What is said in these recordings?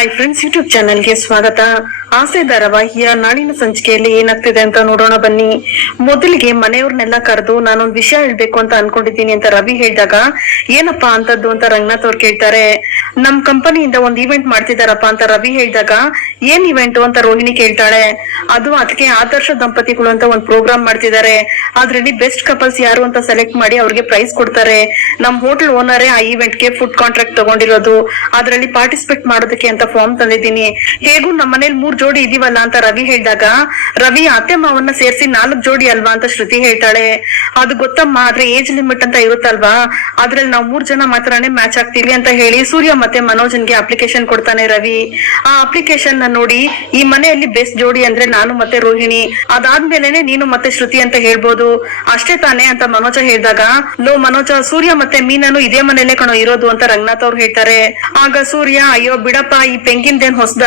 Hi friends YouTube ಚಾನೆಲ್ಗೆ ಸ್ವಾಗತ. ಆಸೆ ಧಾರಾವಾಹಿಯ ನಾಳಿನ ಸಂಚಿಕೆಯಲ್ಲಿ ಏನಾಗ್ತಿದೆ ಅಂತ ನೋಡೋಣ ಬನ್ನಿ. ಮೊದಲಿಗೆ ಮನೆಯವ್ರನ್ನೆಲ್ಲ ಕರೆದು ನಾನೊಂದ್ ವಿಷಯ ಹೇಳ್ಬೇಕು ಅಂತ ಅನ್ಕೊಂಡಿದ್ದೀನಿ ಅಂತ ರವಿ ಹೇಳಿದಾಗ, ಏನಪ್ಪಾ ಅಂತದ್ದು ಅಂತ ರಂಗನಾಥ್ ಅವ್ರು ಕೇಳ್ತಾರೆ. ನಮ್ ಕಂಪನಿಯಿಂದ ಒಂದ್ ಇವೆಂಟ್ ಮಾಡ್ತಿದಾರಪ್ಪ ಅಂತ ರವಿ ಹೇಳಿದಾಗ, ಏನ್ ಇವೆಂಟ್ ಅಂತ ರೋಹಿಣಿ ಕೇಳ್ತಾಳೆ. ಅದು ಅದಕ್ಕೆ ಆದರ್ಶ ದಂಪತಿಗಳು ಅಂತ ಒಂದ್ ಪ್ರೋಗ್ರಾಮ್ ಮಾಡ್ತಿದ್ದಾರೆ. ಅದ್ರಲ್ಲಿ ಬೆಸ್ಟ್ ಕಪಲ್ಸ್ ಯಾರು ಅಂತ ಸೆಲೆಕ್ಟ್ ಮಾಡಿ ಅವ್ರಿಗೆ ಪ್ರೈಸ್ ಕೊಡ್ತಾರೆ. ನಮ್ ಹೋಟೆಲ್ ಓನರೇ ಆ ಈವೆಂಟ್ಗೆ ಫುಡ್ ಕಾಂಟ್ರಾಕ್ಟ್ ತಗೊಂಡಿರೋದು. ಅದ್ರಲ್ಲಿ ಪಾರ್ಟಿಸಿಪೇಟ್ ಮಾಡೋದಕ್ಕೆ ಅಂತ ಫಾರ್ಮ್ ತಂದಿದ್ದೀನಿ. ಹೇಗೂ ನಮ್ಮ ಮನೇಲಿ ಮೂರ್ ಜೋಡಿ ಇದೀವಲ್ಲ ಅಂತ ರವಿ ಹೇಳಿದಾಗ, ರವಿ, ಅತ್ತೆ ಮಾವನ್ನ ಸೇರಿಸಿ ನಾಲ್ಕ್ ಜೋಡಿ ಅಲ್ವಾ? ಅಂತ ಶ್ರುತಿ ಹೇಳ್ತಾಳೆ. ಅದು ಗೊತ್ತಮ್ಮ, ಆದ್ರೆ ಏಜ್ ಲಿಮಿಟ್ ಅಂತ ಇರುತ್ತಲ್ವಾ? ಅದ್ರಲ್ಲಿ ನಾವು ಮೂರ್ ಜನ ಮಾತ್ರನೇ ಮ್ಯಾಚ್ ಆಗ್ತೀವಿ ಅಂತ ಹೇಳಿ ಸೂರ್ಯ ಮತ್ತೆ ಮನೋಜನ್ಗೆ ಅಪ್ಲಿಕೇಶನ್ ಕೊಡ್ತಾನೆ ರವಿ. ಆ ಅಪ್ಲಿಕೇಶನ್ ನೋಡಿ, ಈ ಮನೆಯಲ್ಲಿ ಬೆಸ್ಟ್ ಜೋಡಿ ಅಂದ್ರೆ ನಾನು ಮತ್ತೆ ರೋಹಿಣಿ. ಅದಾದ್ಮೇಲೆನೆ ನೀನು ಮತ್ತೆ ಶ್ರುತಿ ಅಂತ ಹೇಳ್ಬೋದು. ಅಷ್ಟೇ ತಾನೇ, ಅಂತ ಮನೋಜ ಹೇಳಿದಾಗ, ಲೋ ಮನೋಜ, ಸೂರ್ಯ ಮತ್ತೆ ಮೀನನು ಇದೇ ಮನೇಲೆ ಕಣೋ, ಇರೋದು, ಅಂತ ರಂಗನಾಥ್ ಅವ್ರು ಹೇಳ್ತಾರೆ. ಆಗ ಸೂರ್ಯ, ಅಯ್ಯೋ, ಬಿಡಪ್ಪ ಈ ಪೆಂಗಿನ್ದೇನ್ ಹೊಸದ?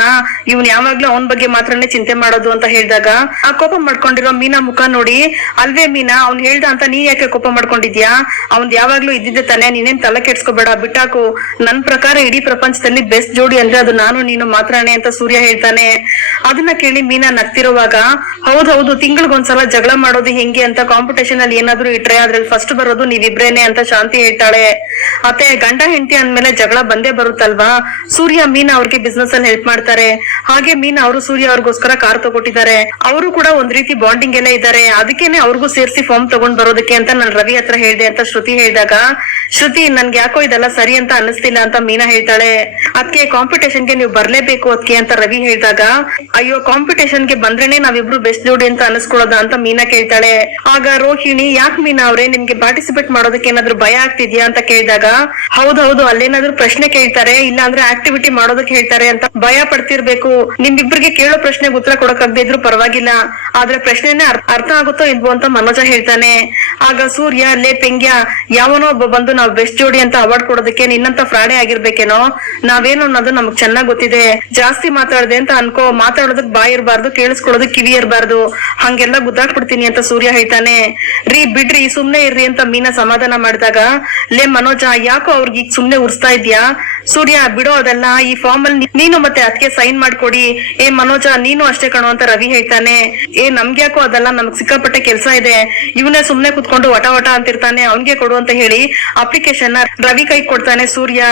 ಇವ್ನ್ ಯಾವಾಗ್ಲೂ ಅವನ್ ಬಗ್ಗೆ ಮಾತ್ರನೇ ಚಿಂತೆ ಮಾಡೋದು ಅಂತ ಹೇಳಿದಾಗ, ಆ ಕೋಪ ಮಾಡ್ಕೊಂಡಿರೋ ಮೀನಾ ಮುಖ ನೋಡಿ, ಅಲ್ವೇ ಮೀನಾ, ಅವ್ನ್ ಹೇಳ್ದ ಅಂತ ನೀ ಯಾಕೆ ಕೋಪ ಮಾಡ್ಕೊಂಡಿದ್ಯಾ? ಅವ್ನ್ ಯಾವಾಗ್ಲೂ ಇದ್ದಿದ್ದೆ ತಾನೆ, ನೀನೇನ್ ತಲೆ ಕೆಡ್ಸ್ಕೋಬೇಡ, ಬಿಟ್ಟಾಕು. ನನ್ ಪ್ರಕಾರ ಇಡೀ ಪ್ರಪಂಚದಲ್ಲಿ ಬೆಸ್ಟ್ ಜೋಡಿ ಅಂದ್ರೆ ಅದು ನಾನು, ನೀನು ಮಾತ್ರನೇ ಅಂತ ಸೂರ್ಯ ಹೇಳ್ತಾನೆ. ಅದನ್ನ ಕೇಳಿ ಮೀನಾ ನಗ್ತಿರುವಾಗ ಹೌದ್ ಹೌದು ತಿಂಗಳಿಗೊಂದ್ಸಲ ಜಗಳ ಮಾಡೋದು ಹೆಂಗೆ ಅಂತ ಕಾಂಪಿಟೇಷನ್ ಅಲ್ಲಿ ಏನಾದ್ರು ಇಟ್ರೆ ಅದ್ರಲ್ಲಿ ಫಸ್ಟ್ ಬರೋದು ನೀವಿಬ್ರೇನೆ ಅಂತ ಶಾಂತಿ ಹೇಳ್ತಾಳೆ. ಅತ್ತೆ ಗಂಡ ಹೆಂಡತಿ ಅಂದ್ಮೇಲೆ ಜಗಳ ಬಂದೇ ಬರುತ್ತಲ್ವಾ? ಸೂರ್ಯ ಮೀನಾ ಅವ್ರಿಗೆ ಬಿಸ್ನೆಸ್ ಅಲ್ಲಿ ಹೆಲ್ಪ್ ಮಾಡ್ತಾರೆ. ಹಾಗೆ ಮೀನಾ ಅವರು ಸೂರ್ಯ ಅವ್ರಿಗೋಸ್ಕರ ಕಾರ್ ತಗೊಟ್ಟಿದ್ದಾರೆ. ಅವರು ಕೂಡ ಒಂದ್ ರೀತಿ ಬಾಂಡಿಂಗ್ ಎಲ್ಲ ಇದ್ದಾರೆ. ಅದಕ್ಕೇನೆ ಅವ್ರಿಗೂ ಸೇರಿಸಿ ಫಾರ್ಮ್ ತಗೊಂಡ್ ಬರೋದಕ್ಕೆ ಅಂತ ನಾನು ರವಿ ಹತ್ರ ಹೇಳ್ದೆ ಅಂತ ಶ್ರುತಿ ಹೇಳಿದಾಗ, ಶ್ರುತಿ, ನನ್ಗೆ ಯಾಕೋ ಇದೆಲ್ಲ ಸರಿ ಅಂತ ಅನಿಸ್ತಿಲ್ಲ ಅಂತ ಮೀನಾ ಹೇಳ್ತಾಳೆ. ಅದಕ್ಕೆ ಕಾಂಪಿಟೇಷನ್ಗೆ ನೀವು ಬರ್ಲೇಬೇಕು ಅದಕ್ಕೆ ಅಂತ ರವಿ ಹೇಳಿದಾಗ, ಅಯ್ಯೋ ಕಾಂಪಿಟೇಷನ್ಗೆ ಬಂದ್ರೇನೆ ನಾವಿಬ್ರು ಬೆಸ್ಟ್ ಜೋಡಿ ಅಂತ ಅನಿಸ್ಕೊಳ್ಳೋದ ಅಂತ ಮೀನಾ ಕೇಳ್ತಾಳೆ. ಆಗ ರೋಹಿಣಿ, ಯಾಕೆ ಮೀನಾ ಅವ್ರೆ, ನಿಮ್ಗೆ ಪಾರ್ಟಿಸಿಪೇಟ್ ಮಾಡೋದಕ್ಕೆ ಏನಾದ್ರು ಭಯ ಆಗ್ತಿದ್ಯಾ ಅಂತ ಕೇಳಿದಾಗ, ಹೌದೌದು, ಅಲ್ಲೇನಾದ್ರೂ ಪ್ರಶ್ನೆ ಕೇಳ್ತಾರೆ ಇಲ್ಲ ಅಂದ್ರೆ ಆಕ್ಟಿವಿಟಿ ಮಾಡೋದಕ್ಕೆ ಹೇಳ್ತಾರೆ ಅಂತ ಭಯ ಪಡ್ತಿರ್ಬೇಕು. ನಿಮ್ಮಿಬ್ರಿಗೆ ಕೇಳೋ ಪ್ರಶ್ನೆಗೆ ಉತ್ತರ ಇದ್ರು ಪರವಾಗಿಲ್ಲ. ಆದ್ರೆ ಪ್ರಶ್ನೆನೇ ಅರ್ಥ ಆಗುತ್ತೋ ಇಲ್ವೋ ಅಂತ ಮನೋಜ ಹೇಳ್ತಾನೆ. ಆಗ ಸೂರ್ಯ, ಲೇ ಪೆಂಗ್ಯ, ಯಾವನೋ ಒಬ್ಬ ಬಂದು ನಾವ್ ಬೆಸ್ಟ್ ಜೋಡಿ ಅಂತ ಅವಾರ್ಡ್ ಕೊಡೋದಕ್ಕೆ ನಿನ್ನಂತ ಫ್ರಾಡೆ ಆಗಿರ್ಬೇಕೇನೋ? ನಾವೇನು ಅನ್ನೋದು ನಮಗ್ ಚೆನ್ನಾಗ್ ಗೊತ್ತಿದೆ. ಜಾಸ್ತಿ ಮಾತಾಡದೆ ಅಂತ ಅನ್ಕೋ, ಮಾತಾಡೋದಕ್ ಬಾಯ್ ಇರ್ಬಾರ್ದು, ಕೇಳಿಸ್ಕೊಳ್ಳೋದಕ್ ಕಿವಿ ಇರ್ಬಾರ್ದು. ಹಂಗೆಲ್ಲ ಗುದ್ದಾಕ್ಬಿಡ್ತೀನಿ ಅಂತ ಸೂರ್ಯ ಹೇಳ್ತಾನೆ. ರೀ, ಬಿಡ್ರಿ, ಸುಮ್ನೆ ಇರ್ರಿ ಅಂತ ಮೀನಾ ಸಮಾಧಾನ ಮಾಡಿದಾಗ, ಲೇ ಮನೋಜ, ಯಾಕೋ ಅವ್ರಿಗೆ ಈಗ ಸುಮ್ನೆ ಉರ್ಸ್ತಾ ಇದ್ಯಾ? ಸೂರ್ಯ, ಬಿಡೋ ಅದೆಲ್ಲ. ಈ ಫಾರ್ಮ್ ಅಲ್ಲಿ ನೀನು ಮತ್ತೆ ಅದಕ್ಕೆ ಸೈನ್ ಮಾಡ್ಕೊಡಿ. ಏ ಮನೋಜ, ನೀನು ಅಷ್ಟೇ ಕಣೋ ಅಂತ ರವಿ ಹೇಳ್ತಾನೆ. ಏ ನಮ್ಗೆ ಯಾಕೋ ಅದೆಲ್ಲ ನಮ್ಗ್ ಸಿಕ್ಕಾಪಟ್ಟೆ ಕೆಲಸ ಇದೆ. ಇವನೇ ಸುಮ್ನೆ ಕುತ್ಕೊಂಡು ವಟ ವಟ ಅಂತಿರ್ತಾನೆ. ಅವನ್ಗೆ ಕೊಡು ಅಂತ ಹೇಳಿ ಅಪ್ಲಿಕೇಶನ್ ರವಿ ಕೈ ಕೊಡ್ತಾನೆ ಸೂರ್ಯ.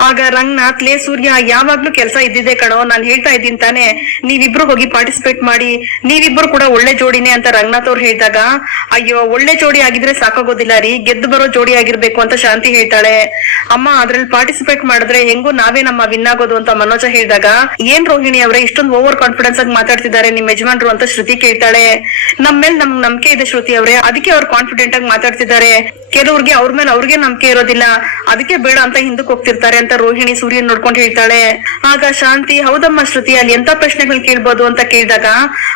ಆಗ ರಂಗನಾಥ್, ಲೇ ಸೂರ್ಯ, ಯಾವಾಗ್ಲೂ ಕೆಲಸ ಇದ್ದಿದೆ ಕಣೋ. ನಾನ್ ಹೇಳ್ತಾ ಇದ್ದೀನಿ ತಾನೆ. ನೀವಿಬ್ರು ಹೋಗಿ ಪಾರ್ಟಿಸಿಪೇಟ್ ಮಾಡಿ. ನೀವಿಬ್ರು ಕೂಡ ಒಳ್ಳೆ ಜೋಡಿನೇ ಅಂತ ರಂಗನಾಥ್ ಅವ್ರು ಹೇಳಿದಾಗ, ಅಯ್ಯೋ, ಒಳ್ಳೆ ಜೋಡಿ ಆಗಿದ್ರೆ ಸಾಕಾಗೋದಿಲ್ಲ ರೀ, ಗೆದ್ದು ಬರೋ ಜೋಡಿ ಆಗಿರ್ಬೇಕು ಅಂತ ಶಾಂತಿ ಹೇಳ್ತಾಳೆ. ಅಮ್ಮ, ಅದ್ರಲ್ಲಿ ಪಾರ್ಟಿಸಿಪೇಟ್ ಮಾಡಿದ್ರೆ ಹೆಂಗೋ ನಾವೇ ನಮ್ಮ ವಿನ್ ಆಗೋದು ಅಂತ ಮನೋಜ ಹೇಳಿದಾಗ, ಏನ್ ರೋಹಿಣಿ ಅವ್ರೆ, ಇಷ್ಟೊಂದು ಓವರ್ ಕಾನ್ಫಿಡೆನ್ಸ್ ಆಗಿ ಮಾತಾಡ್ತಿದ್ದಾರೆ, ನಿಮ್ ಯಜಮಾನ್ರು ಅಂತ ಶ್ರುತಿ ಕೇಳ್ತಾಳೆ. ನಮ್ ಮೇಲೆ ನಮ್ಗ್ ನಂಬಿಕೆ ಇದೆ ಶ್ರುತಿ ಅವರೇ, ಅದಕ್ಕೆ ಅವ್ರು ಕಾನ್ಫಿಡೆಂಟ್ ಆಗಿ ಮಾತಾಡ್ತಿದ್ದಾರೆ. ಕೆಲವ್ರಿಗೆ ಅವ್ರ ಮೇಲೆ ಅವ್ರಿಗೆ ನಂಬಿಕೆ ಇರೋದಿಲ್ಲ. ಅದಕ್ಕೆ ಬೇಡ ಅಂತ ಹಿಂದಕ್ಕೆ ಹೋಗ್ತಿರ್ತಾರೆ ಅಂತ ರೋಹಿಣಿ ಸೂರ್ಯನ್ ನೋಡ್ಕೊಂಡು ಹೇಳ್ತಾಳೆ. ಆಗ ಶಾಂತಿ, ಹೌದಮ್ಮ ಶ್ರುತಿ, ಅಲ್ಲಿ ಎಂತ ಪ್ರಶ್ನೆಗಳು ಕೇಳ್ಬೋದು ಅಂತ ಕೇಳಿದಾಗ,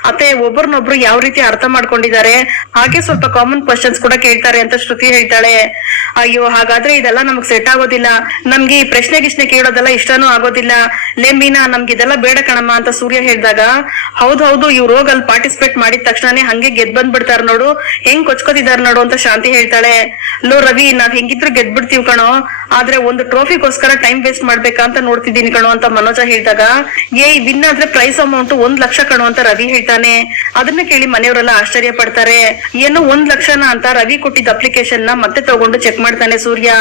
ಅತ್ತೆ ಒಬ್ಬರನ್ನೊಬ್ರು ಯಾವ ರೀತಿ ಅರ್ಥ ಮಾಡ್ಕೊಂಡಿದ್ದಾರೆ? ಹಾಗೆ ಸ್ವಲ್ಪ ಕಾಮನ್ ಕ್ವಶನ್ಸ್ ಕೂಡ ಕೇಳ್ತಾರೆ ಅಂತ ಶ್ರುತಿ ಹೇಳ್ತಾಳೆ. ಅಯ್ಯೋ, ಹಾಗಾದ್ರೆ ಇದೆಲ್ಲ ನಮಗ್ ಸೆಟ್ ಆಗೋದಿಲ್ಲ. ನಮ್ಗೆ ಈ ಪ್ರಶ್ನೆ ಗಿಶ್ನೆ ಕೇಳೋದೆಲ್ಲ ಇಷ್ಟನೂ ಆಗೋದಿಲ್ಲ. ಲೇ, ಮೀನಾ, ನಮ್ಗೆ ಇದೆಲ್ಲ ಬೇಡ ಕಣಮ್ಮ ಅಂತ ಸೂರ್ಯ ಹೇಳಿದಾಗ, ಹೌದ್ ಹೌದು, ಇವ್ರು ಹೋಗಿ ಅಲ್ಲಿ ಪಾರ್ಟಿಸಿಪೇಟ್ ಮಾಡಿದ ತಕ್ಷಣನೇ ಹಂಗೆ ಗೆದ್ ಬಂದ್ಬಿಡ್ತಾರ ನೋಡು. ಹೆಂಗ್ ಕೊಚ್ಕೋತಿದಾರ ನೋಡು ಅಂತ ಶಾಂತಿ ಹೇಳ್ತಾಳೆ. ಲೋ ರವಿ, ನಾವ್ ಹೆಂಗಿದ್ರು ಗೆದ್ಬಿಡ್ತೀವಿ ಕಣೋ. ಆದ್ರೆ ಒಂದು ಟ್ರೋಫಿಗೋಸ್ಕರ ಟೈಮ್ ವೇಸ್ಟ್ ಮಾಡ್ಬೇಕಾ ಅಂತ ನೋಡ್ತಿದ್ದೀನಿ ಕಣೋ ಅಂತ ಮನೋಜ ಹೇಳಿದಾಗ. ಏ ವಿನ್ ಆದ್ರೆ ಪ್ರೈಸ್ ಅಮೌಂಟ್ ಒಂದ್ ಲಕ್ಷ ಕಣೋ ಅಂತ ರವಿ ಹೇಳ್ತಾನೆ. ಅದನ್ನ ಕೇಳಿ ಮನೆಯವರೆಲ್ಲ ಆಶ್ಚರ್ಯ ಪಡ್ತಾರೆ. ಏನು ಒಂದ್ ಲಕ್ಷನ ಅಂತ ರವಿ ಕೊಟ್ಟಿದ್ದ ಅಪ್ಲಿಕೇಶನ್ನ ಮತ್ತೆ ತಗೊಂಡು ಚೆಕ್ ಮಾಡ್ತಾನೆ ಸೂರ್ಯ.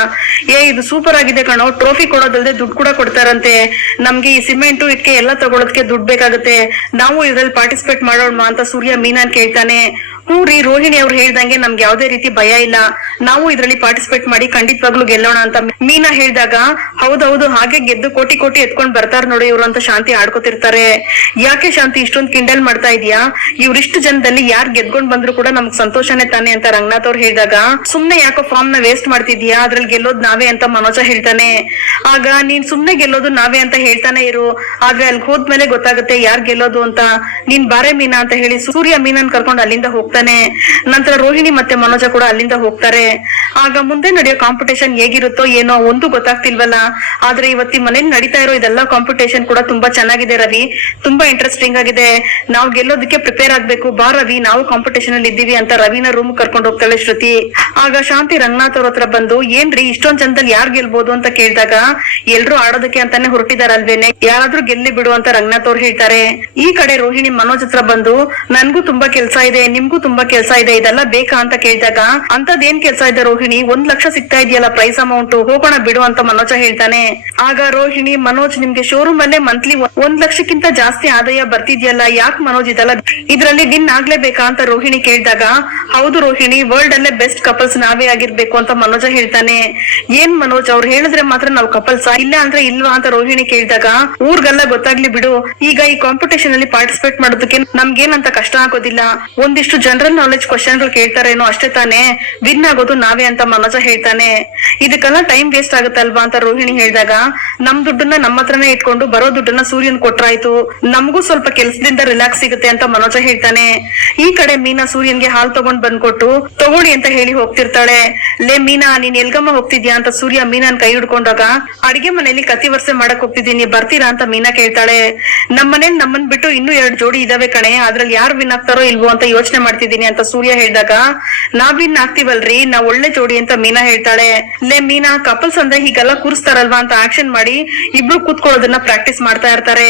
ಏ, ಇದು ಸೂಪರ್ ಆಗಿದೆ ಕಣೋ. ಟ್ರೋಫಿ ಕೊಡೋದಲ್ದೆ ದುಡ್ಡು ಕೂಡ ಕೊಡ್ತಾರಂತೆ. ನಮ್ಗೆ ಈ ಸಿಮೆಂಟು ಇಟ್ಕೆ ಎಲ್ಲ ತಗೊಳೋದಕ್ಕೆ ದುಡ್ಡು ಬೇಕಾಗುತ್ತೆ. ನಾವು ಇದ್ರಲ್ಲಿ ಪಾರ್ಟಿಸಿಪೇಟ್ ಮಾಡೋಣ ಅಂತ ಸೂರ್ಯ ಮೀನಾನ್ ಕೇಳ್ತಾನೆ. ಹ್ಞೂ ರೀ, ರೋಹಿಣಿ ಅವ್ರು ಹೇಳ್ದಂಗೆ ನಮ್ಗೆ ಯಾವ್ದೇ ರೀತಿ ಭಯ ಇಲ್ಲ. ನಾವು ಇದ್ರಲ್ಲಿ ಪಾರ್ಟಿಸಿಪೇಟ್ ಮಾಡಿ ಖಂಡಿತವಾಗ್ಲೂ ಗೆಲ್ಲೋಣ ಅಂತ ಮೀನಾ ಹೇಳಿದಾಗ ಹೌದೌದು ಹಾಗೆ ಗೆದ್ದು ಕೋಟಿ ಕೋಟಿ ಎತ್ಕೊಂಡ್ ಬರ್ತಾರ ನೋಡಿ ಇವ್ರು ಅಂತ ಶಾಂತಿ ಆಡ್ಕೋತಿರ್ತಾರೆ. ಯಾಕೆ ಶಾಂತಿ ಇಷ್ಟೊಂದು ಕಿಂಡಲ್ ಮಾಡ್ತಾ ಇದೀಯಾ? ಇವ್ರಿಷ್ಟು ಜನದಲ್ಲಿ ಯಾರ್ ಗೆದ್ಕೊಂಡ್ ಬಂದ್ರು ಕೂಡ ನಮ್ಗೆ ಸಂತೋಷನೇ ತಾನೆ ಅಂತ ರಂಗನಾಥ್ ಅವ್ರು ಹೇಳಿದಾಗ, ಸುಮ್ನೆ ಯಾಕೋ ಫಾರ್ಮ್ನ ವೇಸ್ಟ್ ಮಾಡ್ತಿದ್ಯಾ? ಅದ್ರಲ್ಲಿ ಗೆಲ್ಲೋದ್ ನಾವೇ ಅಂತ ಮನೋಜ ಹೇಳ್ತಾನೆ. ಆಗ, ನೀನ್ ಸುಮ್ನೆ ಗೆಲ್ಲೋದು ನಾವೇ ಅಂತ ಹೇಳ್ತಾನೆ ಇರು. ಆದ್ರೆ ಅಲ್ಲಿ ಹೋದ್ಮೇಲೆ ಗೊತ್ತಾಗುತ್ತೆ ಯಾರ್ ಗೆಲ್ಲೋದು ಅಂತ. ನೀನ್ ಬಾರೆ ಮೀನಾ ಅಂತ ಹೇಳಿ ಸೂರ್ಯ ಮೀನನ್ ಕರ್ಕೊಂಡು ಅಲ್ಲಿಂದ ಹೋಗ್ತಾನೆ ನಂತರ ರೋಹಿಣಿ ಮತ್ತೆ ಮನೋಜ ಕೂಡ ಅಲ್ಲಿಂದ ಹೋಗ್ತಾರೆ. ಆಗ ಮುಂದೆ ನಡೆಯೋ ಕಾಂಪಿಟೇಷನ್ ಹೇಗಿರುತ್ತೋ ಏನೋ ಒಂದು ಗೊತ್ತಾಗ್ತಿಲ್ವಲ್ಲ. ಆದ್ರೆ ಇವತ್ತಿ ಮನೇಲಿ ನಡೀತಾ ಇರೋ ಇದೆಲ್ಲ ಕಾಂಪಿಟೇಷನ್ ಕೂಡ ತುಂಬಾ ಚೆನ್ನಾಗಿದೆ ರವಿ. ತುಂಬಾ ಇಂಟ್ರೆಸ್ಟಿಂಗ್ ಆಗಿದೆ. ನಾವು ಗೆಲ್ಲೋದಕ್ಕೆ ಪ್ರಿಪೇರ್ ಆಗ್ಬೇಕು. ಬಾ ರವಿ, ನಾವು ಕಾಂಪಿಟೇಷನ್ ಅಲ್ಲಿ ಇದ್ದೀವಿ ಅಂತ ರವಿನ ರೂಮ್ ಕರ್ಕೊಂಡು ಹೋಗ್ತಾಳೆ ಶ್ರುತಿ. ಆಗ ಶಾಂತಿ ರಂಗನಾಥ್ ಅವ್ರ ಹತ್ರ ಬಂದು, ಏನ್ರಿ, ಇಷ್ಟೊಂದ್ ಜನದಲ್ಲಿ ಯಾರ್ ಗೆಲ್ಬಹುದು ಅಂತ ಕೇಳಿದಾಗ, ಎಲ್ರು ಆಡೋದಕ್ಕೆ ಅಂತಾನೆ ಹೊರಟಿದಾರಲ್ವೇನೆ. ಯಾರಾದ್ರೂ ಗೆಲ್ಲಿ ಬಿಡು ಅಂತ ರಂಗನಾಥ್ ಅವ್ರು ಹೇಳ್ತಾರೆ. ಈ ಕಡೆ ರೋಹಿಣಿ ಮನೋಜ್ ಹತ್ರ ಬಂದು, ನನ್ಗೂ ತುಂಬಾ ಕೆಲ್ಸ ಇದೆ. ನಿಮ್ಗೂ ತುಂಬಾ ಕೆಲಸ ಇದೆ. ಇದೆಲ್ಲ ಬೇಕಾ ಅಂತ ಕೇಳಿದಾಗ ಅಂತದೇನ್ ಕೆಲಸ ಇದೆ ರೋಹಿಣಿ? ಒಂದ್ ಲಕ್ಷ ಸಿಗ್ತಾ ಇದೆಯಲ್ಲ ಪ್ರೈಸ್ ಅಮೌಂಟ್ ಹೋಗೋಣ ಬಿಡು ಅಂತ ಮನೋಜ ಹೇಳ್ತಾನೆ. ಆಗ ರೋಹಿಣಿ, ಮನೋಜ್ ನಿಮ್ಗೆ ಶೋರೂಮ್ ಅಲ್ಲೇ ಮಂತ್ಲಿ ಒಂದ್ ಲಕ್ಷಕ್ಕಿಂತ ಜಾಸ್ತಿ ಆದಾಯ ಬರ್ತಿದ್ಯಲ್ಲ, ಯಾಕೆ ಮನೋಜ್ ಇದೆಲ್ಲ ಇದ್ರಲ್ಲಿ ವಿನ್ ಆಗ್ಲೇಬೇಕಾ ಅಂತ ರೋಹಿಣಿ ಕೇಳಿದಾಗ, ಹೌದು ರೋಹಿಣಿ ವರ್ಲ್ಡ್ ಅಲ್ಲೇ ಬೆಸ್ಟ್ ಕಪಲ್ಸ್ ನಾವೇ ಆಗಿರ್ಬೇಕು ಅಂತ ಮನೋಜ ಹೇಳ್ತಾನೆ. ಏನ್ ಮನೋಜ್, ಅವ್ರು ಹೇಳಿದ್ರೆ ಮಾತ್ರ ನಾವು ಕಪಲ್ಸ್ ಇಲ್ಲ ಅಂದ್ರೆ ಇಲ್ವಾ ಅಂತ ರೋಹಿಣಿ ಕೇಳಿದಾಗ, ಊರ್ಗೆಲ್ಲ ಗೊತ್ತಾಗ್ಲಿ ಬಿಡು. ಈಗ ಈ ಕಾಂಪಿಟೇಷನ್ ಅಲ್ಲಿ ಪಾರ್ಟಿಸಿಪೇಟ್ ಮಾಡೋದಕ್ಕೆ ನಮ್ಗೇನಂತ ಕಷ್ಟ ಆಗೋದಿಲ್ಲ. ಒಂದಿಷ್ಟು ಜನರಲ್ ನಾಲೆಜ್ ಕ್ವಶನ್ ಕೇಳ್ತಾರೇನೋ ಅಷ್ಟೇ ತಾನೇ, ವಿನ್ ಆಗೋದು ನಾವೇ ಅಂತ ಮನೋಜ ಹೇಳ್ತಾನೆ. ಇದಕ್ಕೆಲ್ಲ ಟೈಮ್ ವೇಸ್ಟ್ ಆಗುತ್ತಲ್ವಾ ಅಂತ ರೋಹಿಣಿ ಹೇಳಿದಾಗ, ನಮ್ ದುಡ್ಡನ್ನ ನಮ್ಮ ಹತ್ರನೇ ಇಟ್ಕೊಂಡು ಬರೋ ದುಡ್ಡನ್ನ ಸೂರ್ಯನ್ ಕೊಟ್ರಾಯ್ತು, ನಮಗೂ ಸ್ವಲ್ಪ ಕೆಲ್ಸದಿಂದ ರಿಲ್ಯಾಕ್ಸ್ ಸಿಗುತ್ತೆ ಅಂತ ಮನೋಜ ಹೇಳ್ತಾನೆ. ಈ ಕಡೆ ಮೀನಾ ಸೂರ್ಯನ್ಗೆ ಹಾಲ್ ತಗೊಂಡ್ ಬಂದ್ಕೊಟ್ಟು, ತಗೊಳ್ಳಿ ಅಂತ ಹೇಳಿ ಹೋಗ್ತಿರ್ತಾಳೆ. ಲೇ ಮೀನಾ, ನೀನ್ ಎಲ್ಗಮ್ಮ ಹೋಗ್ತಿದ್ಯಾ? ಅಂತ ಸೂರ್ಯ ಮೀನಾನ್ ಕೈ ಹಿಡ್ಕೊಂಡಾಗ, ಅಡಿಗೆ ಮನೆಯಲ್ಲಿ ಕತ್ತಿ ವರ್ಷೆ ಮಾಡಕ್ ಹೋಗ್ತಿದ್ದೀನಿ ಬರ್ತೀರಾ? ಅಂತ ಮೀನಾ ಕೇಳ್ತಾಳೆ. ನಮ್ಮನೇಲಿ ನಮ್ಮನ್ ಬಿಟ್ಟು ಇನ್ನೂ ಎರಡು ಜೋಡಿ ಇದಾವೆ ಕಣೆ, ಅದ್ರಲ್ಲಿ ಯಾರು ವಿನ್ ಆಗ್ತಾರೋ ಇಲ್ವೋ ಅಂತ ಯೋಚನೆ ಮಾಡ್ತಿದ್ದೀನಿ ಅಂತ ಸೂರ್ಯ ಹೇಳಿದಾಗ ನಾವಿನ್ ವಿನ್ ಆಗ್ತೀವಲ್ರಿ ನಾವ್ ಒಳ್ಳೆ ಜೋಡಿ ಅಂತ ಮೀನಾ ಹೇಳ್ತಾಳೆ. ಲೇ ಮೀನಾ ಕಪಲ್ಸ್ ಅಂದ್ರೆ ಹೀಗೆಲ್ಲ ಕೂರಿಸ್ತಾರಲ್ವಾ ಅಂತ ಆಕ್ಷನ್ ಮಾಡಿ ಇಬ್ರು ಕೂತ್ಕೊಳ್ಳೋದನ್ನ ಪ್ರಾಕ್ಟೀಸ್ ಮಾಡ್ತಾ ಇರ್ತಾರೆ.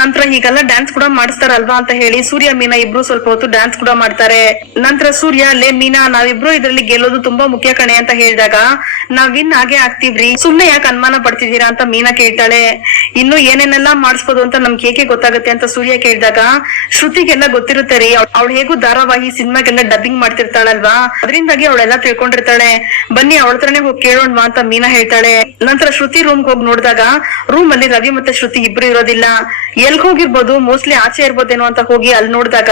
ನಂತರ ಹೀಗೆಲ್ಲ ಡ್ಯಾನ್ಸ್ ಕೂಡ ಮಾಡಿಸ್ತಾರಲ್ವಾ ಅಂತ ಹೇಳಿ ಸೂರ್ಯ ಮೀನಾ ಇಬ್ರು ಸ್ವಲ್ಪ ಹೊತ್ತು ಡ್ಯಾನ್ಸ್ ಕೂಡ ಮಾಡ್ತಾರೆ. ನಂತರ ಸೂರ್ಯ, ಲೇ ಮೀನಾ, ನಾವಿಬ್ರು ಇದ್ರಲ್ಲಿ ಗೆಲ್ಲೋದು ತುಂಬಾ ಮುಖ್ಯ ಕಣೆ ಅಂತ ಹೇಳಿದಾಗ, ನಾವ್ ವಿನ್ ಹಾಗೆ ಆಗ್ತಿವ್ರಿ ಸುಮ್ನೆ ಯಾಕೆ ಅನುಮಾನ ಪಡ್ತಿದ್ದೀರಾ ಅಂತ ಮೀನಾ ಕೇಳ್ತಾಳೆ. ಇನ್ನು ಏನೇನೆಲ್ಲ ಮಾಡಿಸ್ಬೋದು ಅಂತ ನಮ್ಗೆ ಹೇಗೆ ಗೊತ್ತಾಗುತ್ತೆ ಅಂತ ಸೂರ್ಯ ಕೇಳಿದಾಗ, ಶ್ರುತಿಗೆಲ್ಲ ಗೊತ್ತಿರುತ್ತೆ ರೀ. ಅವಳು ಹೇಗೂ ಧಾರಾವಾಹಿ ಸಿನಿಮಾಗೆಲ್ಲ ಡಬ್ಬಿಂಗ್ ಮಾಡ್ತಿರ್ತಾಳಲ್ವಾ? ಅದರಿಂದಾಗಿ ಅವಳೆಲ್ಲ ತಿಳ್ಕೊಂಡಿರ್ತಾಳೆ. ಬನ್ನಿ, ಅವಳ ಹತ್ರನೇ ಹೋಗಿ ಕೇಳೋಣ ಅಂತ ಮೀನಾ ಹೇಳ್ತಾಳೆ. ನಂತರ ಶ್ರುತಿ ರೂಮ್ ಹೋಗಿ ನೋಡಿದಾಗ ರೂಮ್ ಅಲ್ಲಿ ರವಿ ಮತ್ತೆ ಶ್ರುತಿ ಇಬ್ರು ಇರೋದಿಲ್ಲ. ಎಲ್ಗ್ ಹೋಗಿರ್ಬೋದು? ಮೋಸ್ಟ್ಲಿ ಆಚೆ ಇರ್ಬೋದೇನೋ ಅಂತ ಹೋಗಿ ಅಲ್ಲಿ ನೋಡಿದಾಗ,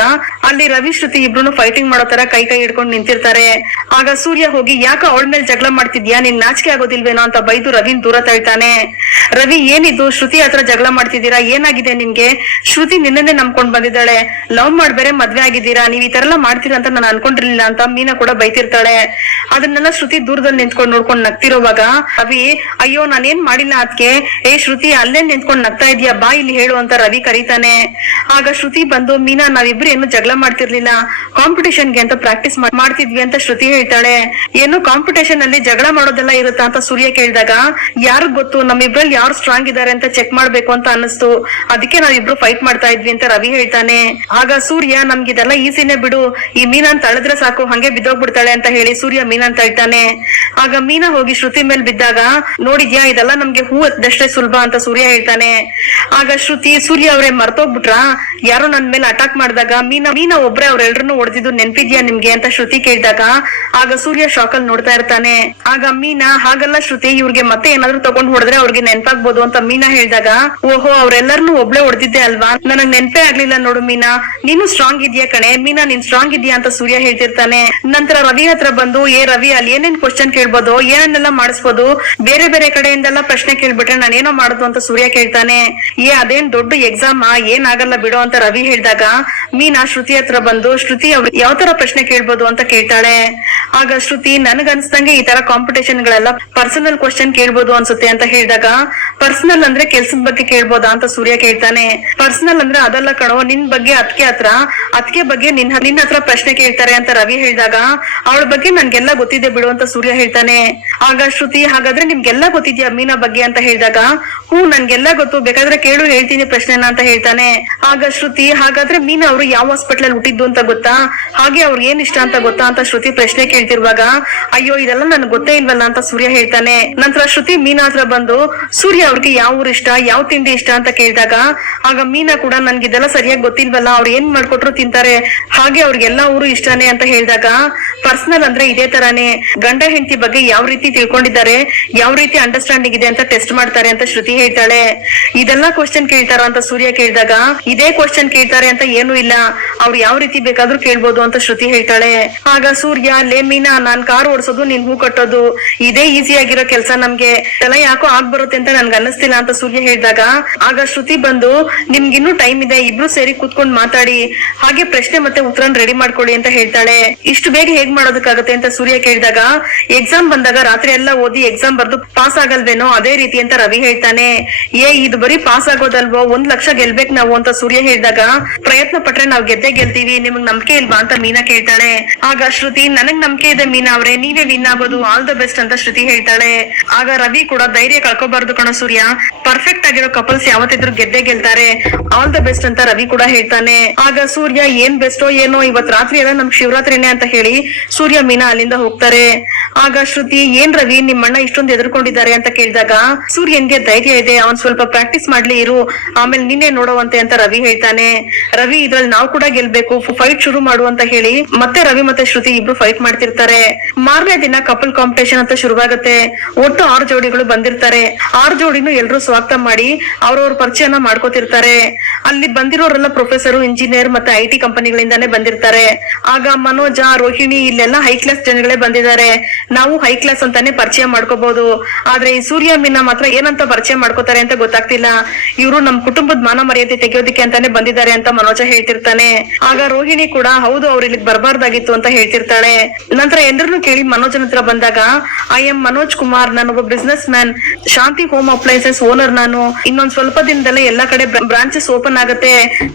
ಅಲ್ಲಿ ರವಿ, ಶ್ರುತಿ ಇಬ್ರು ಫೈಟಿಂಗ್ ಮಾಡೋ ತರ ಕೈ ಕೈ ಹಿಡ್ಕೊಂಡು ನಿಂತಿರ್ತಾರೆ. ಆಗ ಸೂರ್ಯ ಹೋಗಿ, ಯಾಕ ಅವಳ ಮೇಲೆ ಜಗಳ ಮಾಡ್ತಿದ್ಯಾ? ನಿನ್ ನಾಚಿಕೆ ಆಗೋದಿಲ್ವೇನೋ ಅಂತ ಬೈದು ರವಿನ್ ದೂರ ತಳ್ತಾನೆ. ರವಿ, ಏನಿದು? ಶ್ರುತಿ ಹತ್ರ ಜಗಳ ಮಾಡ್ತಿದ್ದೀರಾ? ಏನಾಗಿದೆ ನಿನ್ಗೆ? ಶ್ರುತಿ ನಿನ್ನೆ ನಂಬ್ಕೊಂಡ್ ಬಂದಿದ್ದಾಳೆ. ಲವ್ ಮಾಡ್ಬೇರೆ ಮದ್ವೆ ಆಗಿದ್ದೀರಾ? ನೀವ್ ಈ ತರ ಎಲ್ಲ ಮಾಡ್ತೀರಾ ಅಂತ ನಾನು ಅನ್ಕೊಂಡಿರ್ಲಿಲ್ಲ ಅಂತ ಮೀನಾ ಕೂಡ ಬೈತಿರ್ತಾಳೆ. ಅದನ್ನೆಲ್ಲ ಶ್ರುತಿ ದೂರದಲ್ಲಿ ನಿಂತ್ಕೊಂಡು ನೋಡ್ಕೊಂಡು ನಗ್ತಿರೋವಾಗ ರವಿ, ಅಯ್ಯೋ, ನಾನೇನ್ ಮಾಡಿಲ್ಲ ಅದಕ್ಕೆ ಏ, ಶ್ರುತಿ, ಅಲ್ಲೇ ನಿಂತ್ಕೊಂಡು ನಗ್ತಾ ಇದೀಯಾ? ಬಾ, ಇಲ್ಲಿ ಹೇಳು, ಅಂತ ರವಿ ಕರೀತಾನೆ. ಆಗ ಶ್ರುತಿ ಬಂದು, ಮೀನಾ, ನಾವಿಬ್ರು ಏನು ಜಗಳ ಮಾಡ್ತಿರ್ಲಿಲ್ಲ. ಕಾಂಪಿಟೇಷನ್ಗೆ ಅಂತ ಪ್ರಾಕ್ಟೀಸ್ ಮಾಡ್ತಿದ್ವಿ ಅಂತ ಶ್ರುತಿ ಹೇಳ್ತಾಳೆ. ಏನು ಕಾಂಪಿಟೇಷನ್ ಅಲ್ಲಿ ಜಗಳ ಮಾಡೋದೆಲ್ಲ ಇರುತ್ತಾ? ಅಂತ ಸೂರ್ಯ ಕೇಳಿದಾಗ ಯಾರಿಗ್ ಗೊತ್ತು? ನಮ್ಮಿಬ್ರಲ್ಲಿ ಯಾರು ಸ್ಟ್ರಾಂಗ್ ಇದಾರೆ ಅಂತ ಚೆಕ್ ಮಾಡ್ಬೇಕು ಅಂತ ಅನ್ನಿಸ್ತು. ಅದಕ್ಕೆ ನಾವಿಬ್ರು ಫೈಟ್ ಮಾಡ್ತಾ ಇದ್ವಿ, ಅಂತ ರವಿ ಹೇಳ್ತಾನೆ. ಆಗ ಸೂರ್ಯ, ನಮ್ಗಿದೆಲ್ಲ ಈಸಿನೇ ಬಿಡು. ಈ ಮೀನಾನ್ ತಳದ್ರೆ ಸಾಕು, ಹಂಗೆ ಬಿದ್ದೋಗ್ಬಿಡ್ತಾಳೆ ಅಂತ ಹೇಳಿ ಸೂರ್ಯ ಮೀನಾನ್ ತಳ್ತಾನೆ. ಆಗ ಮೀನಾ ಹೋಗಿ ಶ್ರುತಿ ಮೇಲೆ ಬಿದ್ದಾಗ, ನೋಡಿದ್ಯಾ, ಇದೆಲ್ಲ ನಮ್ಗೆ ಹೂ ಎತ್ತದಷ್ಟೇ ಸುಲಭ ಅಂತ ಸೂರ್ಯ ಹೇಳ್ತಾನೆ. ಆಗ ಶ್ರುತಿ, ಸೂರ್ಯ ಅವ್ರೆ ಮರ್ತೋಗ್ಬಿಟ್ರಾ? ಯಾರೋ ನನ್ ಮೇಲೆ ಅಟ್ಯಾಕ್ ಮಾಡಿದಾಗ ಮೀನಾ ಮೀನಾ ಒಬ್ರೆ ಅವ್ರೆಲ್ರನ್ನೂ ಹೊಡೆದಿದ್ದು ನೆನ್ಪಿದ್ಯಾ ನಿಮ್ಗೆ ಅಂತ ಶ್ರುತಿ ಕೇಳಿದಾಗ, ಆಗ ಸೂರ್ಯ ಶಾಕಲ್ ನೋಡ್ತಾ ಇರ್ತಾನೆ. ಆಗ ಮೀನಾ, ಹಾಗಲ್ಲ ಶ್ರುತಿ, ಇವ್ರಿಗೆ ಮತ್ತೆ ಏನಾದ್ರು ತಗೊಂಡ್ ಹೊಡೆದ್ರೆ ಅವ್ರಿಗೆ ನೆನ್ಪಾಗ್ಬೋದು ಅಂತ ಮೀನಾ ಹೇಳಿದಾಗ, ಓಹೋ ಅವ್ರೆಲ್ಲರನ್ನೂ ಒಬ್ಳೆ ಹೊಡೆದಿದ್ದೆ ಅಲ್ವಾ? ನನಗ್ ನೆನ್ಪೇ ಆಗ್ಲಿಲ್ಲ ನೋಡು ಮೀನಾ. ನೀನು ಸ್ಟ್ರಾಂಗ್ ಇದೆಯಾ ಕಣೆ? ಮೀನಾ, ನೀನ್ ಸ್ಟ್ರಾಂಗ್ ಇದೆಯಾ ಅಂತ ಸೂರ್ಯ ಹೇಳ್ತಿರ್ತಾನೆ. ನಂತರ ರವಿ ಹತ್ರ ಬಂದು, ಏ ರವಿ, ಅಲ್ಲಿ ಏನೇನ್ ಕ್ವಶನ್ ಕೇಳ್ಬೋದು? ಏನನ್ನೆಲ್ಲ ಮಾಡಿಸ್ಬೋದು? ಬೇರೆ ಬೇರೆ ಕಡೆಯಿಂದೆಲ್ಲ ಪ್ರಶ್ನೆ ಕೇಳ್ಬಿಟ್ರೆ ನಾನೇನೋ ಮಾಡುದು ಅಂತ ಸೂರ್ಯ ಕೇಳ್ತಾನೆ. ಏ, ಅದೇನ್ ದೊಡ್ಡ ಎಕ್ಸಾಮ್ ಏನಾಗಲ್ಲ ಬಿಡು, ಅಂತ ರವಿ ಹೇಳಿದಾಗ, ಮೀನಾ, ಶ್ರುತಿ ಹತ್ರ ಬಂದು, ಶ್ರುತಿ ಅವ್ರು ಯಾವ ತರ ಪ್ರಶ್ನೆ ಕೇಳ್ಬೋದು? ಅಂತ ಕೇಳ್ತಾಳೆ. ಆಗ ಶ್ರುತಿ, ನನ್ಗನ್ಸ್ದಂಗೆ ಈ ತರ ಕಾಂಪಿಟೇಷನ್ ಗಳೆಲ್ಲ ಪರ್ಸನಲ್ ಕ್ವಶನ್ ಕೇಳ್ಬೋದು ಅನ್ಸುತ್ತೆ, ಅಂತ ಹೇಳಿದಾಗ ಪರ್ಸನಲ್ ಅಂದ್ರೆ ಕೆಲ್ಸದ ಬಗ್ಗೆ ಕೇಳ್ಬೋದಾ ಅಂತ ಸೂರ್ಯ ಕೇಳ್ತಾನೆ. ಪರ್ಸನಲ್ ಅಂದ್ರೆ ಅದಲ್ಲ ಕಣೋ, ನಿನ್ ಬಗ್ಗೆ ಅತ್ಕೆ ಹತ್ರ ಅತ್ಕೆ ಬಗ್ಗೆ ನಿನ್ ನಿನ್ ಹತ್ರ ಪ್ರಶ್ನೆ ಕೇಳ್ತಾರೆ ಅಂತ ರವಿ ಹೇಳಿದಾಗ, ಅವಳ ಬಗ್ಗೆ ನನ್ಗೆಲ್ಲ ಗೊತ್ತಿದೆ ಬಿಡು ಅಂತ ಸೂರ್ಯ ಹೇಳ್ತಾನೆ. ಆಗ ಶ್ರುತಿ, ಹಾಗಾದ್ರೆ ನಿಮ್ಗೆಲ್ಲ ಗೊತ್ತಿದ್ಯಾ ಮೀನಾ ಬಗ್ಗೆ ಅಂತ ಹೇಳಿದಾಗ, ಹ್ಞೂ, ನನ್ಗೆಲ್ಲ ಗೊತ್ತು, ಬೇಕಾದ್ರೆ ಕೇಳು, ಹೇಳ್ತೀನಿ ಪ್ರಶ್ನೆನ ಅಂತ ಹೇಳ್ತಾನೆ. ಆಗ ಶ್ರುತಿ, ಹಾಗಾದ್ರೆ ಮೀನಾ ಅವರು ಯಾವ ಹಾಸ್ಪಿಟಲ್ ಅಲ್ಲಿ ಹುಟ್ಟಿದ್ದು ಅಂತ ಗೊತ್ತಾ? ಹಾಗೆ ಅವ್ರಿಗೆ ಏನ್ ಇಷ್ಟ ಅಂತ ಗೊತ್ತಾ ಅಂತ ಶ್ರುತಿ ಪ್ರಶ್ನೆ ಕೇಳ್ತಿರುವಾಗ, ಅಯ್ಯೋ, ಇದೆಲ್ಲ ನನ್ಗೆ ಗೊತ್ತೇ ಇಲ್ವಲ್ಲ ಅಂತ ಸೂರ್ಯ ಹೇಳ್ತಾನೆ. ನಂತರ ಶ್ರುತಿ ಮೀನಾ ಹತ್ರ ಬಂದು, ಸೂರ್ಯ ಅವ್ರಿಗೆ ಯಾವ ಊರು ಇಷ್ಟ, ಯಾವ ತಿಂಡಿ ಇಷ್ಟ ಅಂತ ಕೇಳಿದಾಗ, ಆಗ ಮೀನಾ ಕೂಡ ನನ್ಗೆ ಇದೆಲ್ಲ ಸರಿಯಾಗಿ ಗೊತ್ತಿಲ್ವಲ್ಲ, ಅವ್ರು ಏನ್ ಮಾಡ್ಕೊಟ್ರು ತಿಂತಾರೆ, ಹಾಗೆ ಅವ್ರಿಗೆ ಎಲ್ಲಾ ಊರು ಇಷ್ಟನೇ ಅಂತ ಹೇಳಿದಾಗ, ಪರ್ಸನಲ್ ಅಂದ್ರೆ ಇದೇ ತರಾನೇ, ಗಂಡ ಹೆಂಡತಿ ಬಗ್ಗೆ ಯಾವ ರೀತಿ ತಿಳ್ಕೊಂಡಿದ್ದಾರೆ, ಯಾವ ರೀತಿ ಅಂಡರ್ಸ್ಟ್ಯಾಂಡಿಂಗ್ ಇದೆ ಅಂತ ಟೆಸ್ಟ್ ಮಾಡ್ತಾರೆ ಅಂತ ಶ್ರುತಿ ಹೇಳ್ತಾಳೆ. ಇದೆಲ್ಲ ಕ್ವಶನ್ ಕೇಳ್ತಾರ ಅಂತ ಸೂರ್ಯ ಕೇಳಿದಾಗ, ಇದೇ ಕ್ವಶನ್ ಕೇಳ್ತಾರೆ ಅಂತ ಏನು ಇಲ್ಲ, ಅವ್ರು ಯಾವ ರೀತಿ ಬೇಕಾದ್ರೂ ಕೇಳ್ಬೋದು ಅಂತ ಶ್ರುತಿ ಹೇಳ್ತಾಳೆ. ಆಗ ಸೂರ್ಯ, ಲೇ ಮೀನಾ, ನಾನ್ ಕಾರ್ ಓಡಿಸೋದು, ನೀನ್ ಹೂ ಕಟ್ಟೋದು, ಇದೇ ಈಸಿ ಆಗಿರೋ ಕೆಲಸ ನಮ್ಗೆ ಎಲ್ಲ ಯಾಕೋ ಆಗ್ ಬರುತ್ತೆ ಅಂತ ನನ್ಗೆ ಅನ್ನಿಸ್ತಿಲ್ಲ ಅಂತ ಸೂರ್ಯ ಹೇಳಿದಾಗ, ಆಗ ಶ್ರುತಿ ಬಂದು, ನಿಮ್ಗಿನ್ನೂ ಟೈಮ್ ಇದೆ, ಇಬ್ರು ಸೇರಿ ಕೂತ್ಕೊಂಡ್ ಮಾತಾಡಿ. ಹಾಗೆ ಪ್ರಶ್ನೆ ಮತ್ತೆ ಉತ್ತರ ರೆಡಿ ಮಾಡ್ಕೊಳ್ಳಿ ಅಂತ ಹೇಳ್ತಾಳೆ. ಇಷ್ಟು ಬೇಗ ಹೇಗ್ ಮಾಡೋದಕ್ಕಾಗತ್ತೆ ಅಂತ ಸೂರ್ಯ ಕೇಳಿದಾಗ ಎಕ್ಸಾಮ್ ಬಂದಾಗ ರಾತ್ರಿ ಎಲ್ಲ ಓದಿ ಎಕ್ಸಾಮ್ ಬರ್ದು ಪಾಸ್ ಆಗಲ್ವೇನೋ ಅದೇ ರೀತಿ ಅಂತ ರವಿ ಹೇಳ್ತಾನೆ. ಏ, ಇದು ಬರೀ ಪಾಸ್ ಆಗೋದಲ್ವೋ? ಒಂದ್ ಲಕ್ಷ ಗೆಲ್ಬೇಕ್ ನಾವು ಅಂತ ಸೂರ್ಯ ಹೇಳಿದಾಗ, ಪ್ರಯತ್ನ ಪಟ್ರೆ ನಾವ್ ಗೆದ್ದೆ ಗೆಲ್ತೀವಿ. ನಿಮಗ್ ನಂಬಿಕೆ ಇಲ್ವಾ? ಅಂತ ಮೀನಾ ಕೇಳ್ತಾಳೆ. ಆಗ ಶ್ರುತಿ, ನನಗ್ ನಂಬಿಕೆ ಇದೆ ಮೀನಾ ಅವ್ರೆ, ನೀವೇ ವಿನ್ ಆಗೋದು. ಆಲ್ ದ ಬೆಸ್ಟ್ ಅಂತ ಶ್ರುತಿ ಹೇಳ್ತಾಳೆ. ಆಗ ರವಿ ಕೂಡ ಧೈರ್ಯ ಕಳ್ಕೊಬಾರ್ದು ಕಣ ಸೂರ್ಯ. ಪರ್ಫೆಕ್ಟ್ ಆಗಿರೋ ಕಪಲ್ಸ್ ಯಾವತ್ತಿದ್ರು ಗೆದ್ದೆ ಗೆಲ್ತಾರೆ. ಆಲ್ ದ ಬೆಸ್ಟ್ ಅಂತ ರವಿ ಕೂಡ ಹೇಳ್ತಾನೆ. ಆಗ ಸೂರ್ಯ ಏನ್ ಬೆಸ್ಟೋ ಏನೋ ಇವತ್ ರಾತ್ರಿ ಎಲ್ಲ ನಮ್ ಶಿವರಾತ್ರಿನೇ ಅಂತ ಹೇಳಿ ಸೂರ್ಯ ಮೀನಾ ಅಲ್ಲಿಂದ ಹೋಗ್ತಾರೆ. ಆಗ ಶ್ರುತಿ, ಏನ್ ರವಿ, ನಿಮ್ಮಣ್ಣ ಇಷ್ಟೊಂದು ಎದುರ್ಕೊಂಡಿದ್ದಾರೆ ಅಂತ ಕೇಳಿದಾಗ ಸೂರ್ಯನ್ಗೆ ಧೈರ್ಯ ಇದೆ, ಅವನ್ ಸ್ವಲ್ಪ ಪ್ರಾಕ್ಟೀಸ್ ಮಾಡ್ಲಿ ಇರು, ಆಮೇಲೆ ನಿನ್ನೆ ನೋಡುವಂತೆ ಅಂತ ರವಿ ಹೇಳ್ತಾನೆ. ರವಿ, ಇದ್ರಲ್ಲಿ ನಾವು ಕೂಡ ಗೆಲ್ಬೇಕು ಫೈಟ್ ಶುರು ಮಾಡು ಅಂತ ಹೇಳಿ ಮತ್ತೆ ರವಿ ಮತ್ತೆ ಶ್ರುತಿ ಇಬ್ರು ಫೈಟ್ ಮಾಡ್ತಿರ್ತಾರೆ. ಮಾರನೇ ದಿನ ಕಪಲ್ ಕಾಂಪಿಟೇಷನ್ ಅಂತ ಶುರುವಾಗುತ್ತೆ. ಒಟ್ಟು ಆರು ಜೋಡಿಗಳು ಬಂದಿರ್ತಾರೆ. ಆರು ಜೋಡಿನೂ ಎಲ್ರು ಸ್ವಾಗತ ಮಾಡಿ ಅವ್ರವ್ರ ಪರಿಚಯನ ಮಾಡ್ಕೋತಿರ್ತಾರೆ. ಅಲ್ಲಿ ಬಂದಿರೋರೆಲ್ಲ ಪ್ರೊಫೆಸರ್ ಇಂಜಿನಿಯರ್ ಮತ್ತೆ ಐ ಟಿ ಕಂಪನಿಗಳಿಂದಾನೇ ಬಂದಿರ್ತಾರೆ. ಆಗ ಮನೋಜ, ರೋಹಿಣಿ ಇಲ್ಲೆಲ್ಲ ಹೈ ಕ್ಲಾಸ್ ಜನಗಳೇ ಬಂದಿದ್ದಾರೆ. ನಾವು ಹೈ ಕ್ಲಾಸ್ ಅಂತಾನೆ ಪರಿಚಯ ಮಾಡ್ಕೋಬಹುದು ಆದ್ರೆ ಈ ಸೂರ್ಯ ಮೀನಾ ಮಾತ್ರ ಏನಂತ ಪರಿಚಯ ಮಾಡ್ಕೋತಾರೆ ಅಂತ ಗೊತ್ತಾಗ್ತಿಲ್ಲ. ಇವರು ನಮ್ ಕುಟುಂಬದ ಮಾನ ಮರ್ಯಾದೆ ತೆಗೆಯೋದಕ್ಕೆ ಅಂತಾನೆ ಬಂದಿದ್ದಾರೆ ಅಂತ ಮನೋಜ ಹೇಳ್ತಿರ್ತಾನೆ. ಆಗ ರೋಹಿಣಿ ಕೂಡ, ಹೌದು, ಅವ್ರು ಇಲ್ಲಿಗೆ ಬರಬಾರ್ದಾಗಿತ್ತು ಅಂತ ಹೇಳ್ತಿರ್ತಾಳೆ. ನಂತರ ಎಲ್ಲರನ್ನು ಕೇಳಿ ಮನೋಜನ ಹತ್ರ ಬಂದಾಗ ಐ ಎಂ ಮನೋಜ್ ಕುಮಾರ್, ನಾನೊಬ್ಬ businessman Shanti home appliances owner ನಾನು, ಇನ್ನೊಂದ್ ಸ್ವಲ್ಪ ದಿನದಲ್ಲೇ ಎಲ್ಲಾ ಕಡೆ ಬ್ರಾಂಚಸ್ ಓಪನ್ ಆಗುತ್ತೆ.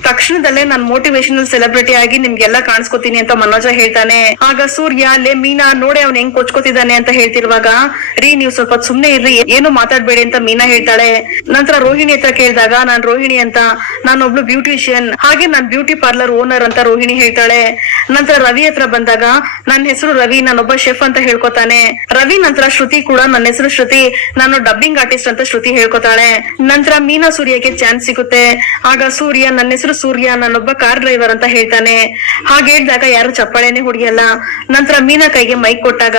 ತಕ್ಷಣದಲ್ಲೇ ನಾನು ಮೋಟಿವೇಶನಲ್ ಸೆಲೆಬ್ರಿಟಿ ಆಗಿ ನಿಮ್ಗೆಲ್ಲ ಕಾಣಿಸ್ಕೊತೀನಿ ಅಂತ ಮನೋಜ ಹೇಳ್ತಾನೆ. ಆಗ ಸೂರ್ಯ ಅಲ್ಲೇ ಮೀನಾ, ನೋಡಿ ಅವ್ನ್ ಹೆಂಗ್ ಕೊಚ್ಕೋತಿದ್ದಾನೆ ಅಂತ ಹೇಳ್ತಿರುವಾಗ, ರೀ, ನೀವ್ ಸ್ವಲ್ಪ ಸುಮ್ನೆ ಇರ್ರಿ, ಏನು ಮಾತಾಡ್ಬೇಡಿ ಅಂತ ಮೀನಾ ಹೇಳ್ತಾಳೆ. ನಂತರ ರೋಹಿಣಿ ಹತ್ರ ಕೇಳಿದಾಗ, ನಾನ್ ರೋಹಿಣಿ ಅಂತ ನಾನೊಬ್ಳು ಬ್ಯೂಟಿಷಿಯನ್ ಹಾಗೆ ನಾನ್ ಬ್ಯೂಟಿ ಪಾರ್ಲರ್ ಓನರ್ ಅಂತ ರೋಹಿಣಿ ಹೇಳ್ತಾಳೆ. ನಂತರ ರವಿ ಹತ್ರ ಬಂದಾಗ, ನನ್ನ ಹೆಸರು ರವಿ ನಾನೊಬ್ಬ ಶೆಫ್ ಅಂತ ಹೇಳ್ಕೊತಾನೆ. ರವಿ ನಂತರ ಶ್ರುತಿ ಕೂಡ ನನ್ನ ಹೆಸರು ಶ್ರುತಿ, ನಾನು ಡಬ್ಬಿಂಗ್ ಆರ್ಟಿಸ್ಟ್ ಅಂತ ಶ್ರುತಿ ಹೇಳ್ಕೊತಾಳೆ, ನಂತರ ಮೀನಾ ಸೂರ್ಯಗೆ ಚಾನ್ಸ್ ಸಿಗುತ್ತೆ. ಆಗ ಸೂರ್ಯ, ನನ್ನ ಹೆಸರು ಸೂರ್ಯ, ನಾನೊಬ್ಬ ಕಾರ್ ಡ್ರೈವರ್ ಅಂತ ಹೇಳ್ತಾನೆ. ಹಾಗೆ ಹೇಳಿದಾಗ ಯಾರು ಚಪ್ಪಾಳೆನೆ ಹೊಡಿಯಲ್ಲ. ನಂತರ ಮೀನಾ ಕೈಗೆ ಮೈಕ್ ಕೊಟ್ಟಾಗ,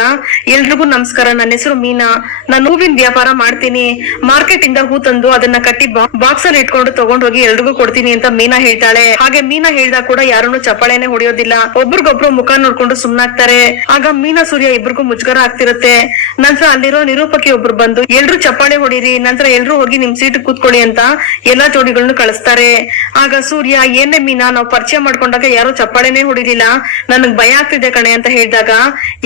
ಎಲ್ರಿಗೂ ನಮಸ್ಕಾರ, ನನ್ನ ಹೆಸರು ಮೀನಾ. ನಾನು ಹೂವಿನ ವ್ಯಾಪಾರ ಮಾಡ್ತೀನಿ. ಮಾರ್ಕೆಟ್ ಇಂದ ಹೂ ತಂದು ಅದನ್ನ ಕಟ್ಟಿ ಬಾಕ್ಸ್ ಅಲ್ಲಿ ಇಟ್ಕೊಂಡು ತಗೊಂಡೋಗಿ ಎಲ್ರಿಗೂ ಕೊಡ್ತೀನಿ ಅಂತ ಮೀನಾ ಹೇಳ್ತಾಳೆ. ಹಾಗೆ ಮೀನಾ ಹೇಳ್ದಾಗ ಕೂಡ ಯಾರನ್ನು ಚಪ್ಪಾಳೆನೆ ಹೊಡೆಯೋದಿಲ್ಲ. ಒಬ್ರಿಗೊಬ್ರು ಮುಖ ನೋಡ್ಕೊಂಡು ಸುಮ್ನಾಗ್ತಾರೆ. ಆಗ ಮೀನಾ ಸೂರ್ಯ ಇಬ್ರಿಗೂ ಮುಜುಗರ ಆಗ್ತಿರುತ್ತೆ. ನಂತರ ಅಲ್ಲಿರೋ ನಿರೂಪಕಿ ಒಬ್ರು ಬಂದು, ಎಲ್ರು ಚಪ್ಪಾಳೆ ಹೊಡೀರಿ ನಂತರ ಎಲ್ರು ಹೋಗಿ ನಿಮ್ ಸೀಟ್ ಕೂತ್ಕೊಳ್ಳಿ ಅಂತ ಎಲ್ಲಾ ಜೋಡಿಗಳನ್ನು ಕಳಿಸ್ತಾರೆ. ಆಗ ಸೂರ್ಯ, ಏನೇ ಮೀನಾ, ನಾವು ಪರಿಚಯ ಮಾಡ್ಕೊಂಡಾಗ ಯಾರು ಚಪ್ಪಾಳೆನೆ ಹೊಡಿಲಿಲ್ಲ. ನನಗ್ ಭಯ ಆಗ್ತಿದೆ ಕಣೆ ಅಂತ ಹೇಳಿದಾಗ,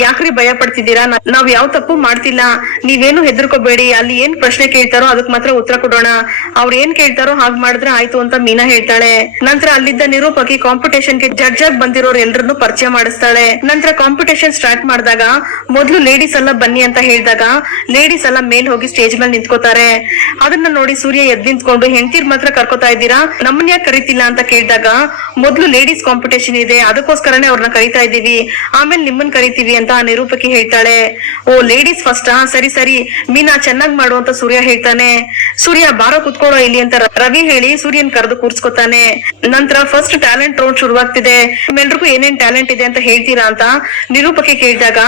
ಯಾಕ್ರಿ ಭಯ ಪಡ್ತಿದ್ದೀರಾ? ನಾವ್ ಯಾವ ತಪ್ಪು ಮಾಡ್ತಿಲ್ಲ. ನೀವೇನು ಹೆದರ್ಕೋಬೇಡಿ. ಅಲ್ಲಿ ಏನ್ ಪ್ರಶ್ನೆ ಕೇಳ್ತಾರೋ ಅದಕ್ ಮಾತ್ರ ಉತ್ತರ ಕೊಡೋಣ. ಅವ್ರ ಏನ್ ಕೇಳ್ತಾರೋ ಹಾಗ್ ಮಾಡಿದ್ರೆ ಆಯ್ತು ಅಂತ ಮೀನಾ ಹೇಳ್ತಾಳೆ. ನಂತರ ಅಲ್ಲಿದ್ದ ನಿರೂಪಕಿ ಕಾಂಪಿಟೇಷನ್ಗೆ ಜಡ್ಜ್ ಆಗಿ ಬಂದಿರೋರು ಎಲ್ರನ್ನೂ ಪರಿಚಯ ಮಾಡಿಸ್ತಾಳೆ. ನಂತರ ಕಾಂಪಿಟೇಷನ್ ಸ್ಟಾರ್ಟ್ ಮಾಡಿದಾಗ ಮೊದ್ಲು ಲೇಡೀಸ್ ಎಲ್ಲ ಬನ್ನಿ ಅಂತ ಹೇಳಿದಾಗ ಲೇಡೀಸ್ ಎಲ್ಲ ಮೇಲ್ ಹೋಗಿ ಸ್ಟೇಜ್ ಮೇಲೆ ನಿಂತ್ಕೋತಾರೆ. ಅದನ್ನ ನೋಡಿ ಸೂರ್ಯ ಎದ್ ನಿಂತ್ಕೊಂಡು ಹೆಂಡತಿರ್ ಮಾತ್ರ ಕರ್ಕೋತಾ ಇದ್ದೀರಾ? ನಮ್ಮನ್ನ ಯಾಕೆ ಕರಿತಿಲ್ಲ? ಅಂತ ಕೇಳಿದಾಗ, ಮೊದ್ಲು ಲೇಡೀಸ್ ಕಾಂಪಿಟೇಷನ್ ಇದೆ, ಅದಕ್ಕೋಸ್ಕರನೇ ಅವ್ರನ್ನ ಕರಿತಾ ಇದ್ದೀವಿ. ಆಮೇಲೆ ನಿಮ್ಮನ್ ಕರಿತೀವಿ ಅಂತ ಆ ನಿರೂಪಕಿ ಹೇಳ್ತಾಳೆ. ಓ ಲೇಡೀಸ್ ಫಸ್ಟ್ ಸರಿ ಸರಿ. ಮೀನಾ ಚೆನ್ನಾಗ್ ಮಾಡು ಅಂತ ಸೂರ್ಯ ಹೇಳ್ತಾನೆ. ಸೂರ್ಯ, ಬಾರೋ ಕುತ್ಕೊಳ್ಳೋ ಇಲ್ಲಿ ಅಂತ ರವಿ ಹೇಳಿ ಸೂರ್ಯನ್ ಕರೆದು ಕೂರ್ಸ್ಕೊತಾನೆ. ನಂತರ ಫಸ್ಟ್ ಟ್ಯಾಲೆಂಟ್ ರೌಂಡ್ ಶುರುವಾಗ್ತಿದೆ. ನಿಮ್ಮೆಲ್ರಿಗೂ ಏನೇನ್ ಟ್ಯಾಲೆಂಟ್ ಇದೆ ಅಂತ ಹೇಳ್ತೀರಾ ಅಂತ ನಿರೂಪಕಿ ಕೇಳಿದಾಗ,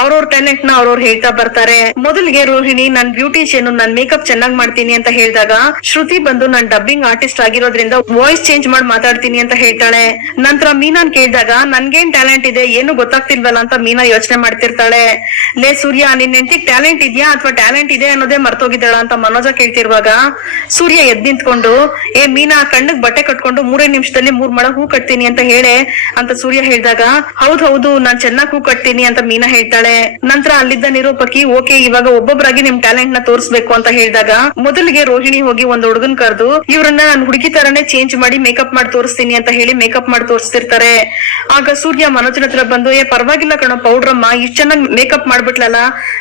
ಅವ್ರವ್ರ ಟ್ಯಾಲೆಂಟ್ನ ಅವ್ರವ್ರು ಹೇಳ್ತಾ ಬರ್ತಾರೆ. ಮೊದಲಿಗೆ ರೋಹಿಣಿ, ನನ್ ಬ್ಯೂಟಿಷಿಯನ್ ನನ್ ಮೇಕಪ್ ಚೆನ್ನಾಗ್ ಮಾಡ್ತೀನಿ ಅಂತ ಹೇಳಿದಾಗ, ಶ್ರುತಿ ಬಂದು ನಾನ್ ಡಬ್ಬಿಂಗ್ ಆರ್ಟಿಸ್ಟ್ ಆಗಿರೋದ್ರಿಂದ ವಾಯ್ಸ್ ಚೇಂಜ್ ಮಾಡಿ ಮಾತಾಡ್ತೀನಿ ಅಂತ ಹೇಳ್ತಾಳೆ. ನಂತರ ಮೀನಾನ್ ಕೇಳಿದಾಗ, ನನ್ಗೇನ್ ಟ್ಯಾಲೆಂಟ್ ಇದೆ? ಏನು ಗೊತ್ತಾಗ್ತಿಲ್ವಲ್ಲ? ಅಂತ ಮೀನಾ ಯೋಚನೆ ಮಾಡ್ತಿರ್ತಾಳೆ. ಲೇ ಸೂರ್ಯ, ನಿನ್ ಟ್ಯಾಲೆಂಟ್ ಇದೆಯಾ ಅಥವಾ ಟ್ಯಾಲೆಂಟ್ ಇದೆ ಅನ್ನೋದೇ ಮರ್ತೋಗಿದ್ದಾಳ? ಅಂತ ಮನೋಜ ಕೇಳ್ತಿರುವಾಗ, ಸೂರ್ಯ ಎದ್ ನಿಂತ್ಕೊಂಡು, ಏ ಮೀನಾ, ಕಣ್ಣಗ್ ಬಟ್ಟೆ ಕಟ್ಕೊಂಡು ಮೂರೇ ನಿಮಿಷದಲ್ಲಿ ಮೂರ್ ಮಳ ಹೂ ಕಟ್ತೀನಿ ಅಂತ ಹೇಳೆ. ಅಂತ ಸೂರ್ಯ ಹೇಳಿದಾಗ, ಹೌದ್ ಹೌದು, ನಾನ್ ಚೆನ್ನಾಗ್ ಹೂ ಕಟ್ತೀನಿ ಅಂತ ಮೀನಾ ಹೇಳ್ತಾಳೆ. ನಂತರ ಅಲ್ಲಿದ್ದ ನಿರೂಪಕಿ, ಓಕೆ, ಇವಾಗ ಒಬ್ಬೊಬ್ಬರಾಗಿ ನಿಮ್ ಟ್ಯಾಲೆಂಟ್ನ ತೋರಿಸ್ಬೇಕು ಅಂತ ಹೇಳಿದಾಗ ಮೊದಲಿಗೆ ರೋಹಿಣಿ ಹೋಗಿ ಒಂದ್ ಹುಡುಗನ್ ಕರೆದು, ಇವ್ರನ್ನ ನಾನು ಹುಡುಗಿ ತರನೇ ಚೇಂಜ್ ಮಾಡಿ ಮೇಕಪ್ ಮಾಡಿ ತೋರಿಸ್ತೀನಿ ಅಂತ ಹೇಳಿ ಮೇಕಪ್ ಮಾಡಿ ತೋರಿಸ್ತಿರ್ತಾರೆ. ಆಗ ಸೂರ್ಯ ಮನೋಜನ ಹತ್ರ ಬಂದು, ಏ, ಪರವಾಗಿಲ್ಲ ಕಣ ಪೌಡ್ರಮ್ಮ ಇಷ್ಟ ಚೆನ್ನಾಗಿ ಮೇಕಪ್ ಮಾಡ್ಬಿಟ್ಲಲ್ಲ,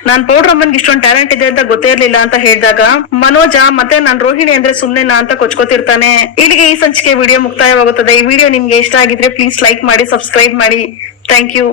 ನಾನ್ ಪೌಡ್ರಮ್ಮನ್ಗೆ ಇಷ್ಟೊಂದ್ ಟ್ಯಾಲೆಂಟ್ ಇದೆ ಅಂತ ಗೊತ್ತೇ ಇರ್ಲಿಲ್ಲ ಅಂತ ಹೇಳಿದಾಗ, ಮನೋಜ, ಮತ್ತೆ ನಾನ್ ರೋಹಿಣಿ ಅಂದ್ರೆ ಸುಮ್ನೆನಾ ಅಂತ ಕೊಚ್ಕೋತಿರ್ತಾನೆ. ಇಲ್ಲಿಗೆ ಈ ಸಂಚಿಕೆ ವಿಡಿಯೋ ಮುಕ್ತಾಯವಾಗುತ್ತದೆ. ಈ ವಿಡಿಯೋ ನಿಮ್ಗೆ ಇಷ್ಟ ಆಗಿದ್ರೆ ಪ್ಲೀಸ್ ಲೈಕ್ ಮಾಡಿ ಸಬ್ಸ್ಕ್ರೈಬ್ ಮಾಡಿ. Thank you